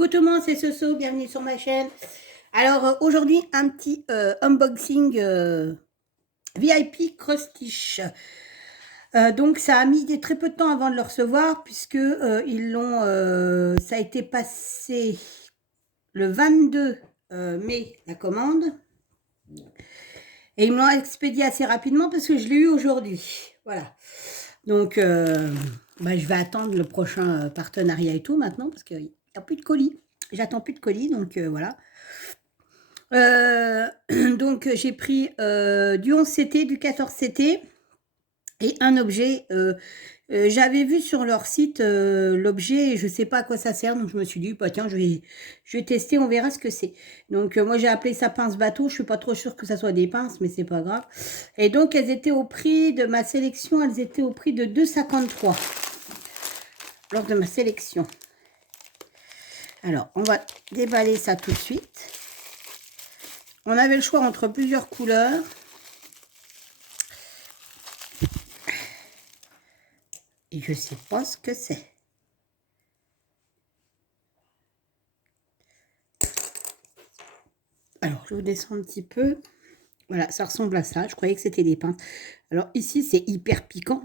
Coucou tout le monde, c'est Soso, bienvenue sur ma chaîne. Alors aujourd'hui, un petit unboxing VIP cross-stitch. Donc ça a mis très peu de temps avant de le recevoir puisque ça a été passé le 22 mai la commande. Et ils me l'ont expédié assez rapidement parce que je l'ai eu aujourd'hui. Voilà. Donc je vais attendre le prochain partenariat et tout maintenant parce qu'il n'y a plus de colis. J'attends plus de colis, donc voilà. Donc j'ai pris du 11 CT, du 14 CT et un objet. J'avais vu sur leur site l'objet, je ne sais pas à quoi ça sert, donc je me suis dit, bah, tiens, je vais tester, on verra ce que c'est. Donc moi j'ai appelé ça pince bateau, je ne suis pas trop sûre que ça soit des pinces, mais c'est pas grave. Et donc elles étaient au prix de ma sélection, elles étaient au prix de 2,53 lors de ma sélection. Alors on va déballer ça tout de suite. On avait le choix entre plusieurs couleurs. Et je ne sais pas ce que c'est. Alors, je vous descends un petit peu. Voilà, ça ressemble à ça. Je croyais que c'était des pinces. Alors, ici, c'est hyper piquant.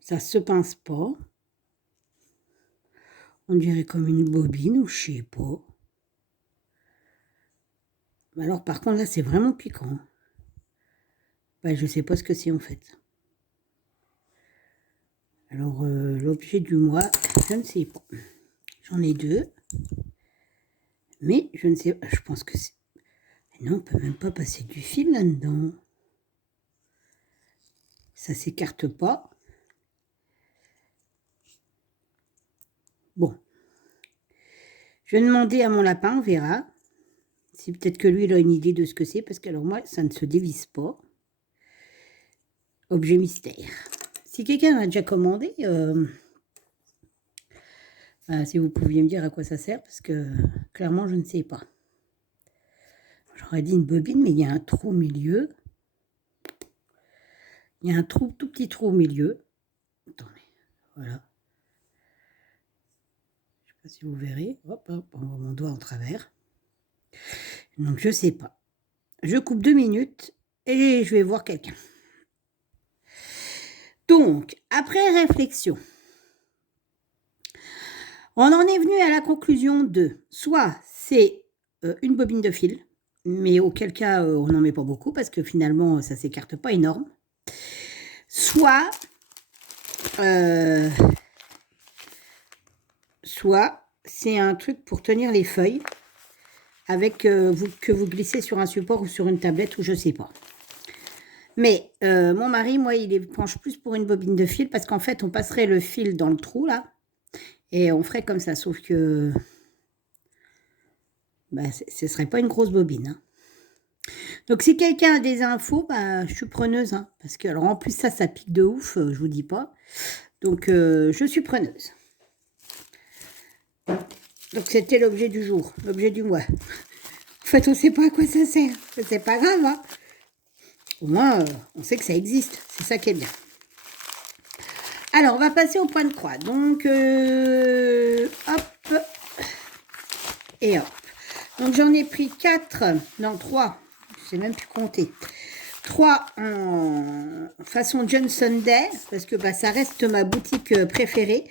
Ça ne se pince pas. On dirait comme une bobine ou je ne sais pas. Alors, par contre, là, c'est vraiment piquant. Ben, je ne sais pas ce que c'est en fait. Alors, l'objet du mois, je ne sais pas. J'en ai deux. Mais je ne sais pas. Je pense que c'est... Non, on ne peut même pas passer du fil là-dedans. Ça ne s'écarte pas. Bon. Je vais demander à mon lapin, on verra. Si peut-être que lui, il a une idée de ce que c'est, parce que alors moi, ça ne se dévisse pas. Objet mystère. Si quelqu'un a déjà commandé, si vous pouviez me dire à quoi ça sert, parce que clairement, je ne sais pas. J'aurais dit une bobine, mais il y a un trou au milieu. Il y a un trou, tout petit trou au milieu. Attendez, voilà. Je ne sais pas si vous verrez. Hop, hop, on voit mon doigt en travers. Donc, je ne sais pas. Je coupe 2 minutes et je vais voir quelqu'un. Donc, après réflexion, on en est venu à la conclusion de soit c'est une bobine de fil, mais auquel cas on n'en met pas beaucoup parce que finalement ça s'écarte pas énorme. Soit c'est un truc pour tenir les feuilles avec que vous glissez sur un support ou sur une tablette ou je sais pas. Mais mon mari, moi, il penche plus pour une bobine de fil parce qu'en fait on passerait le fil dans le trou là et on ferait comme ça, sauf que ce ne serait pas une grosse bobine. Hein. Donc, si quelqu'un a des infos, je suis preneuse. Hein, parce que, alors, en plus, ça pique de ouf, je vous dis pas. Donc, je suis preneuse. Donc, c'était l'objet du jour, l'objet du mois. En fait, on ne sait pas à quoi ça sert. C'est pas grave. Hein. Au moins, on sait que ça existe. C'est ça qui est bien. Alors, on va passer au point de croix. Donc, hop. Et hop. Donc, j'en ai pris 4. Non, 3. Je ne sais même plus compter. 3 en façon Johnson Day, parce que ça reste ma boutique préférée.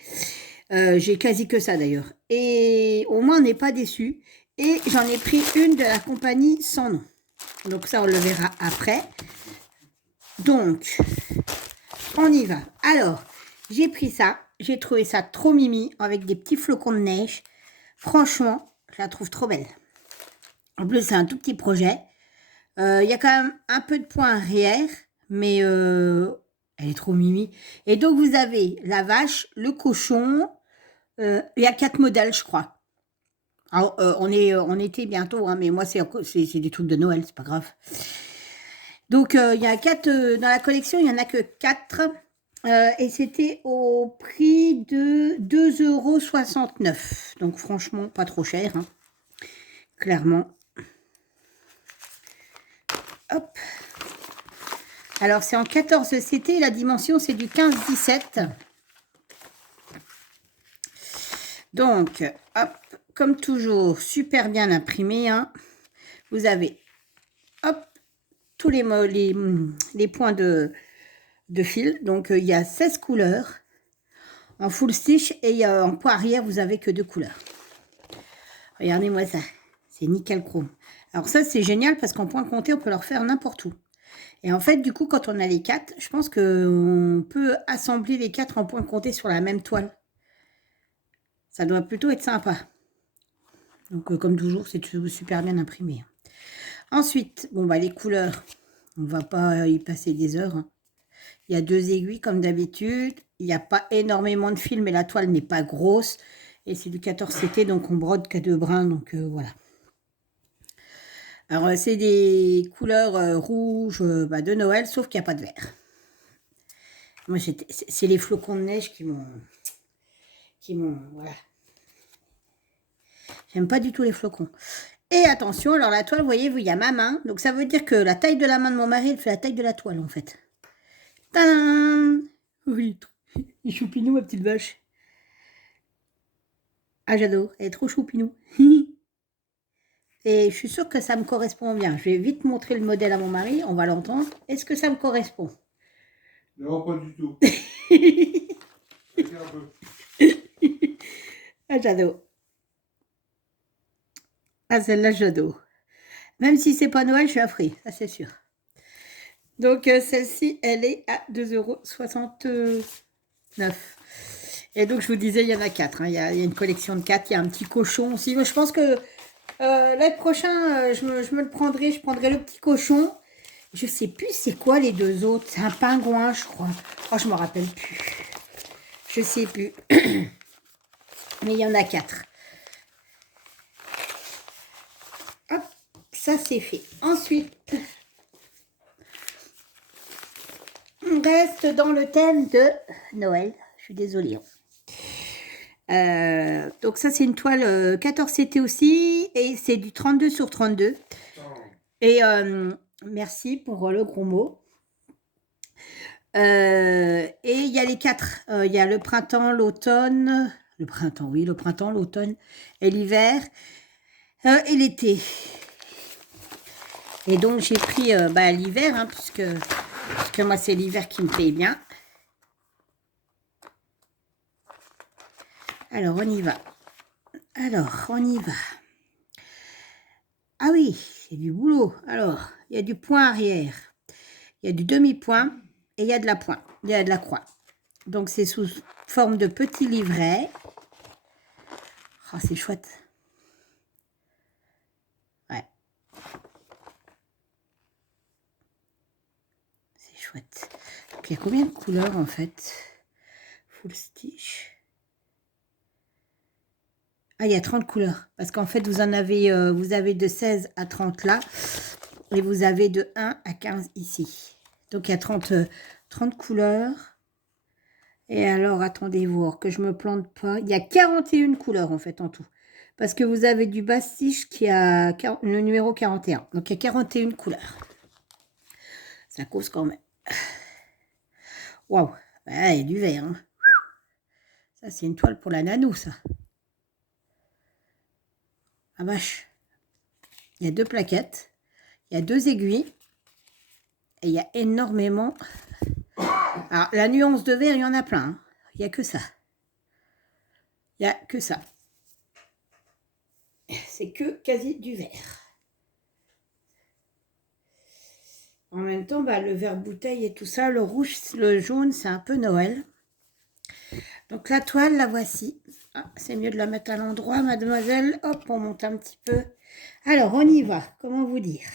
J'ai quasi que ça d'ailleurs. Et au moins, on n'est pas déçu. Et j'en ai pris une de la compagnie sans nom. Donc ça, on le verra après. Donc, on y va. Alors, j'ai pris ça. J'ai trouvé ça trop mimi, avec des petits flocons de neige. Franchement, je la trouve trop belle. En plus, c'est un tout petit projet. Il y a quand même un peu de points arrière, mais elle est trop mimi. Et donc, vous avez la vache, le cochon. Il y a 4 modèles, je crois. Alors, on est en été bientôt, hein, mais moi, c'est des trucs de Noël, c'est pas grave. Donc, il y a 4 dans la collection, il n'y en a que 4. Et c'était au prix de 2,69 €. Donc, franchement, pas trop cher, hein, clairement. Hop. Alors, c'est en 14 CT, la dimension, c'est du 15-17. Donc, hop, comme toujours, super bien imprimé. Hein. Vous avez, hop, tous les points de fil. Donc, il y a 16 couleurs en full stitch et en point arrière, vous avez que 2 couleurs. Regardez-moi ça. C'est nickel chrome. Alors ça, c'est génial parce qu'en point compté, on peut leur faire n'importe où. Et en fait, du coup, quand on a les 4, je pense qu'on peut assembler les 4 en point compté sur la même toile. Ça doit plutôt être sympa. Donc, comme toujours, c'est super bien imprimé. Ensuite, bon, bah, les couleurs, on ne va pas y passer des heures. Hein. Il y a 2 aiguilles, comme d'habitude. Il n'y a pas énormément de fil, mais la toile n'est pas grosse. Et c'est du 14 CT, donc on brode qu'à 2 brins. Donc, voilà. Alors, c'est des couleurs rouges de Noël, sauf qu'il n'y a pas de vert. Moi, c'est les flocons de neige qui m'ont... Voilà. J'aime pas du tout les flocons. Et attention, alors la toile, vous voyez, il y a ma main. Donc, ça veut dire que la taille de la main de mon mari, elle fait la taille de la toile, en fait. Tadam! Oui, il est choupinou, ma petite vache. Ah, j'adore. Elle est trop choupinou. Et je suis sûre que ça me correspond bien. Je vais vite montrer le modèle à mon mari. On va l'entendre. Est-ce que ça me correspond? Non, pas du tout. Ah, j'adore. Ah, celle-là, j'adore. Même si c'est pas Noël, je suis affrée. Ça, c'est sûr. Donc, celle-ci, elle est à 2,69 €. Et donc, je vous disais, il y en a 4. Hein. Il y a une collection de 4. Il y a un petit cochon aussi. Moi, je pense que l'année prochaine, je me le prendrai. Je prendrai le petit cochon. Je sais plus c'est quoi les 2 autres. C'est un pingouin, je crois. Oh, je me rappelle plus. Je sais plus. Mais il y en a 4. Hop, ça c'est fait. Ensuite, on reste dans le thème de Noël. Je suis désolée. Donc ça c'est une toile 14 CT aussi. Et c'est du 32 sur 32. Et merci pour le gros mot. Et il y a les 4. Il y a le printemps, l'automne. Le printemps, oui, le printemps, l'automne et l'hiver. Et l'été. Et donc j'ai pris l'hiver, hein, puisque moi c'est l'hiver qui me plaît bien. Alors on y va. Ah oui, c'est du boulot. Alors, il y a du point arrière, il y a du demi-point et il y a de la pointe, il y a de la croix. Donc c'est sous forme de petits livrets. Oh, c'est chouette. Ouais. C'est chouette. Donc il y a combien de couleurs en fait? Full stitch. Ah, il y a 30 couleurs. Parce qu'en fait, vous avez de 16 à 30 là. Et vous avez de 1 à 15 ici. Donc, il y a 30 couleurs. Et alors, attendez voir que je me plante pas. Il y a 41 couleurs, en fait, en tout. Parce que vous avez du bastiche qui a le numéro 41. Donc, il y a 41 couleurs. Ça cause quand même. Waouh. Ouais, il y a du vert. Hein. Ça, c'est une toile pour la nano, ça. Ah, vache. Il y a 2 plaquettes. Il y a 2 aiguilles. Et il y a énormément... Alors, la nuance de vert, il y en a plein. Hein. Il n'y a que ça. Il n'y a que ça. C'est que quasi du vert. En même temps, le vert bouteille et tout ça, le rouge, le jaune, c'est un peu Noël. Donc, la toile, la voici. Ah, c'est mieux de la mettre à l'endroit, mademoiselle. Hop, on monte un petit peu. Alors, on y va. Comment vous dire?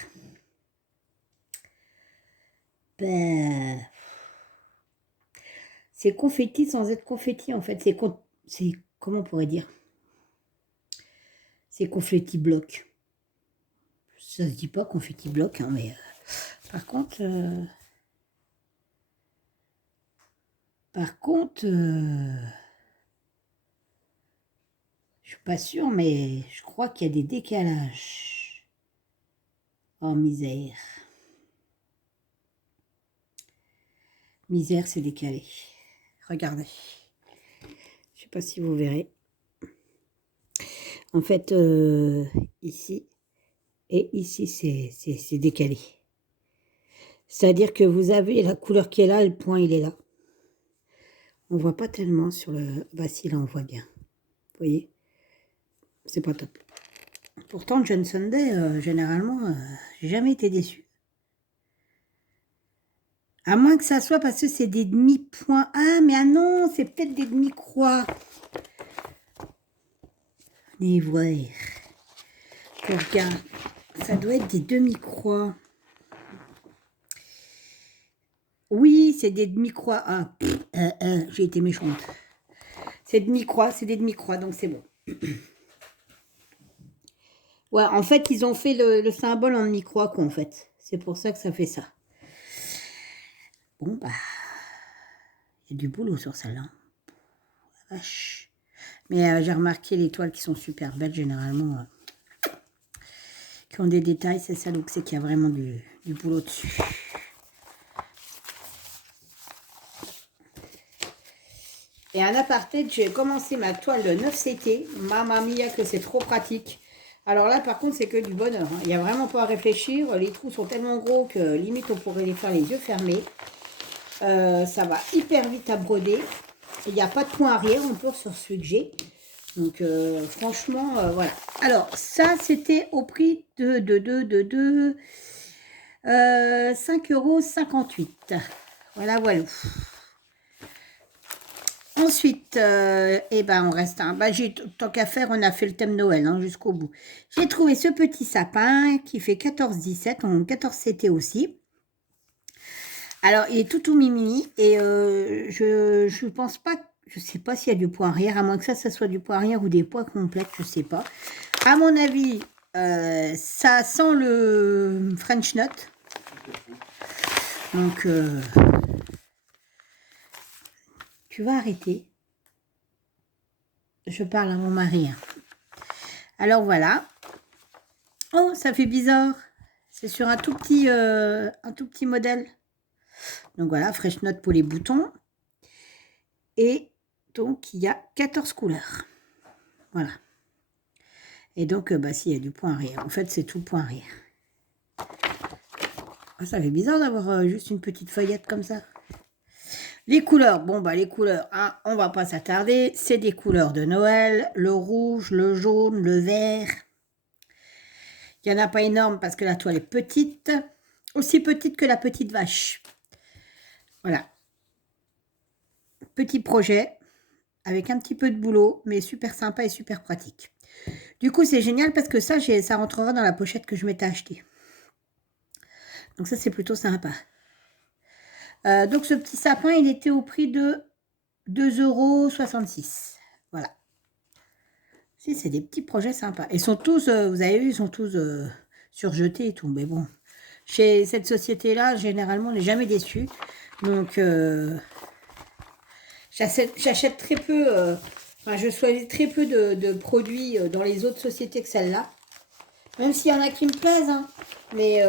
C'est confetti sans être confetti, en fait. C'est comment on pourrait dire? C'est confetti bloc. Ça se dit pas confetti bloc, hein, mais par contre, je suis pas sûre, mais je crois qu'il y a des décalages. Oh, misère. Misère, c'est décalé. Regardez. Je sais pas si vous verrez. En fait, ici et ici, c'est décalé. C'est-à-dire que vous avez la couleur qui est là, le point, il est là. On voit pas tellement sur le... Bah si, là, on voit bien. Vous voyez? C'est pas top. Pourtant, John Sunday, généralement, j'ai jamais été déçue. À moins que ça soit parce que c'est des demi-points. Ah, mais ah non, c'est peut-être des demi-croix. Venez voir. Regarde, ça doit être des demi-croix. Oui, c'est des demi-croix. Ah, j'ai été méchante. C'est demi-croix, c'est des demi-croix, donc c'est bon. Ouais, en fait, ils ont fait le symbole en demi-croix, quoi, en fait. C'est pour ça que ça fait ça. Bon, bah, il y a du boulot sur celle-là. Vache. Mais j'ai remarqué les toiles qui sont super belles, généralement, qui ont des détails, c'est ça, donc c'est qu'il y a vraiment du boulot dessus. Et un aparté, j'ai commencé ma toile de 9CT. Mamma mia, que c'est trop pratique. Alors là, par contre, c'est que du bonheur. Hein. Il n'y a vraiment pas à réfléchir. Les trous sont tellement gros que limite, on pourrait les faire les yeux fermés. Ça va hyper vite à broder. Il n'y a pas de point arrière encore sur celui que j'ai. Donc, franchement, voilà. Alors, ça, c'était au prix de 5,58 €. Voilà, voilà. Ensuite, eh ben, on reste. Hein. Bah, tant qu'à faire, on a fait le thème Noël hein, jusqu'au bout. J'ai trouvé ce petit sapin qui fait 14,17 en 14 CT aussi. Alors, il est tout mimi et je pense pas, je sais pas s'il y a du point arrière, à moins que ça soit du point arrière ou des poids complètes, je sais pas. À mon avis, ça sent le French Nut. Donc, tu vas arrêter. Je parle à mon mari. Hein. Alors voilà. Oh, ça fait bizarre. C'est sur un tout petit modèle. Donc voilà, Fresh Note pour les boutons. Et donc, il y a 14 couleurs. Voilà. Et donc, bah si, il y a du point arrière. En fait, c'est tout point arrière. Ah, ça fait bizarre d'avoir juste une petite feuillette comme ça. Les couleurs, bon, bah les couleurs, hein, on va pas s'attarder. C'est des couleurs de Noël. Le rouge, le jaune, le vert. Il n'y en a pas énorme parce que la toile est petite. Aussi petite que la petite vache. Voilà. Petit projet avec un petit peu de boulot, mais super sympa et super pratique. Du coup, c'est génial parce que ça rentrera dans la pochette que je m'étais achetée. Donc ça, c'est plutôt sympa. Donc ce petit sapin, il était au prix de 2,66 €. Voilà. Si, c'est des petits projets sympas. Ils sont tous, vous avez vu, ils sont tous surjetés et tout. Mais bon, chez cette société-là, généralement, on n'est jamais déçu. Donc, j'achète très peu, enfin, je choisis très peu de produits dans les autres sociétés que celle-là. Même s'il y en a qui me plaisent, hein. Mais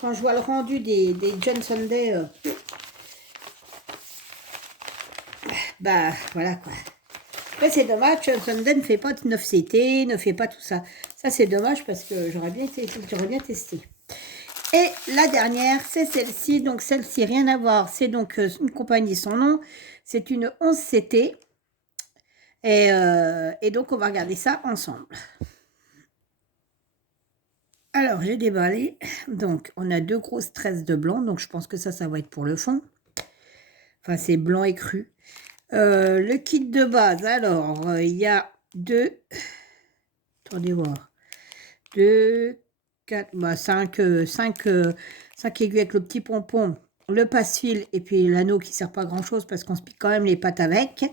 quand je vois le rendu des John Sunday, bah voilà quoi. Après c'est dommage, John Sunday ne fait pas de 9CT, ne fait pas tout ça. Ça c'est dommage parce que j'aurais bien testé. Et la dernière, c'est celle-ci. Donc celle-ci, rien à voir. C'est donc une compagnie sans nom. C'est une 11CT. Et donc on va regarder ça ensemble. Alors, j'ai déballé. Donc, on a 2 grosses tresses de blanc. Donc, je pense que ça va être pour le fond. Enfin, c'est blanc et cru. Le kit de base, alors, il y a 2... Attendez voir. 2, 4, bah 5 aiguilles avec le petit pompon, le passe-fil et puis l'anneau qui ne sert pas à grand-chose parce qu'on se pique quand même les pattes avec.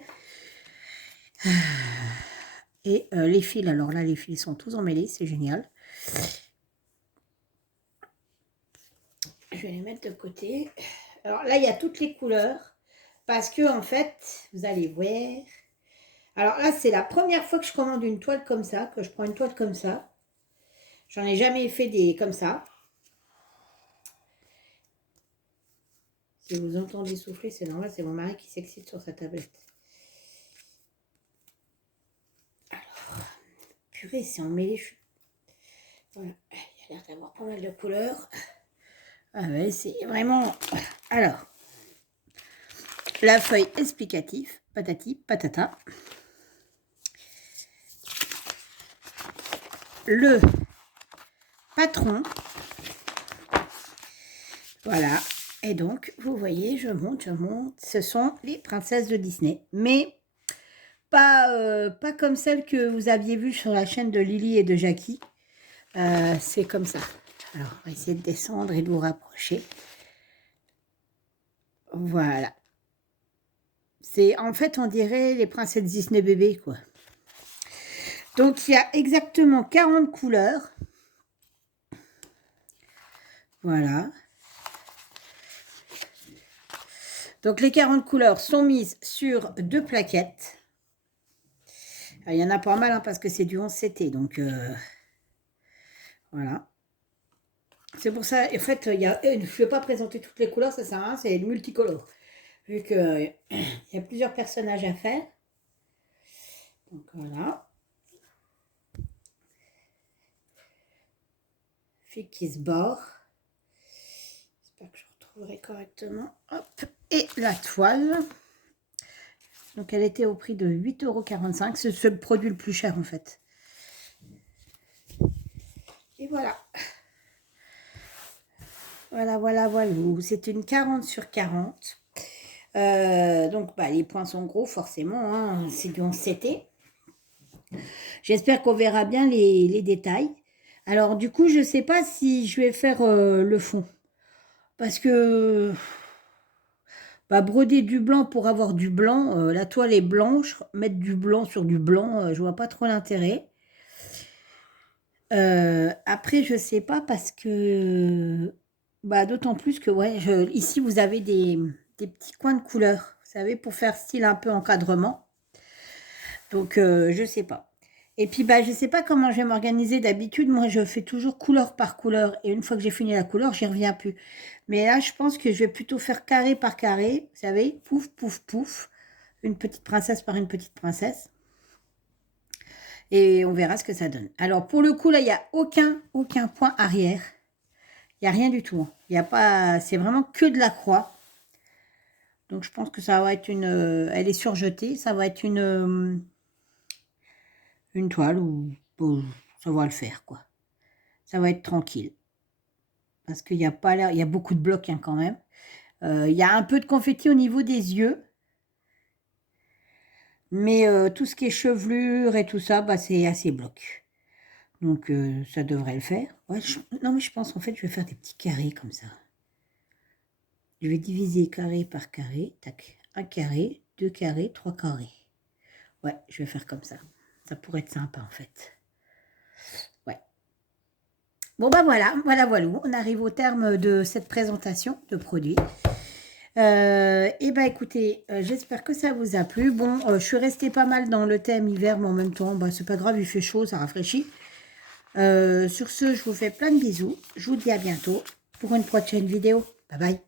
Et les fils, alors là, les fils sont tous emmêlés, c'est génial. Je vais les mettre de côté. Alors là, il y a toutes les couleurs. Parce que, en fait, vous allez voir. Alors là, c'est la première fois que je commande une toile comme ça. Que je prends une toile comme ça. J'en ai jamais fait des comme ça. Si vous entendez souffler, c'est normal. C'est mon mari qui s'excite sur sa tablette. Alors, purée, c'est emmêlé. Voilà, il y a l'air d'avoir pas mal de couleurs. Ah ouais, c'est vraiment... Alors, la feuille explicative, patati, patata. Le patron. Voilà. Et donc, vous voyez, je monte. Ce sont les princesses de Disney. Mais pas comme celles que vous aviez vues sur la chaîne de Lily et de Jackie. C'est comme ça. Alors, on va essayer de descendre et de vous rapprocher. Voilà. C'est, en fait, on dirait les princesses Disney bébés, quoi. Donc, il y a exactement 40 couleurs. Voilà. Donc, les 40 couleurs sont mises sur 2 plaquettes. Alors, il y en a pas mal, hein, parce que c'est du 11CT. Donc, voilà. C'est pour ça, en fait, je ne vais pas présenter toutes les couleurs, ça sert à rien, c'est multicolore. Vu qu'il y a plusieurs personnages à faire. Donc, voilà. Fille qui se barre. J'espère que je retrouverai correctement. Hop. Et la toile. Donc, elle était au prix de 8,45 €. C'est le produit le plus cher, en fait. Et voilà. Voilà. C'est une 40 sur 40. Donc, bah, les points sont gros, forcément. Hein. C'est du 11CT. J'espère qu'on verra bien les détails. Alors, du coup, je ne sais pas si je vais faire le fond. Parce que bah, broder du blanc pour avoir du blanc, la toile est blanche, mettre du blanc sur du blanc, je vois pas trop l'intérêt. Après, je sais pas parce que bah, d'autant plus que ouais, ici vous avez des petits coins de couleur, vous savez, pour faire style un peu encadrement. Donc je sais pas. Et puis bah je sais pas comment je vais m'organiser. D'habitude, moi je fais toujours couleur par couleur et une fois que j'ai fini la couleur, j'y reviens plus. Mais là, je pense que je vais plutôt faire carré par carré, vous savez, pouf, pouf, pouf, une petite princesse par une petite princesse. Et on verra ce que ça donne. Alors, pour le coup, là, il n'y a aucun point arrière. Il n'y a rien du tout. Il y a pas, c'est vraiment que de la croix. Donc, je pense que ça va être elle est surjetée. Ça va être une toile où ça va le faire, quoi. Ça va être tranquille. Parce qu'il n'y a pas l'air, il y a beaucoup de blocs hein, quand même. Il y a un peu de confetti au niveau des yeux. Mais tout ce qui est chevelure et tout ça, bah, c'est assez bloc. Donc, ça devrait le faire. Ouais, non, mais je pense, en fait, je vais faire des petits carrés comme ça. Je vais diviser carré par carré. Tac. Un carré, 2 carrés, 3 carrés. Ouais, je vais faire comme ça. Ça pourrait être sympa, en fait. Ouais. Bon, bah voilà. On arrive au terme de cette présentation de produits. Et bah écoutez, j'espère que ça vous a plu. Bon, je suis restée pas mal dans le thème hiver, mais en même temps, bah, c'est pas grave, il fait chaud, ça rafraîchit. Sur ce, je vous fais plein de bisous. Je vous dis à bientôt pour une prochaine vidéo. Bye bye.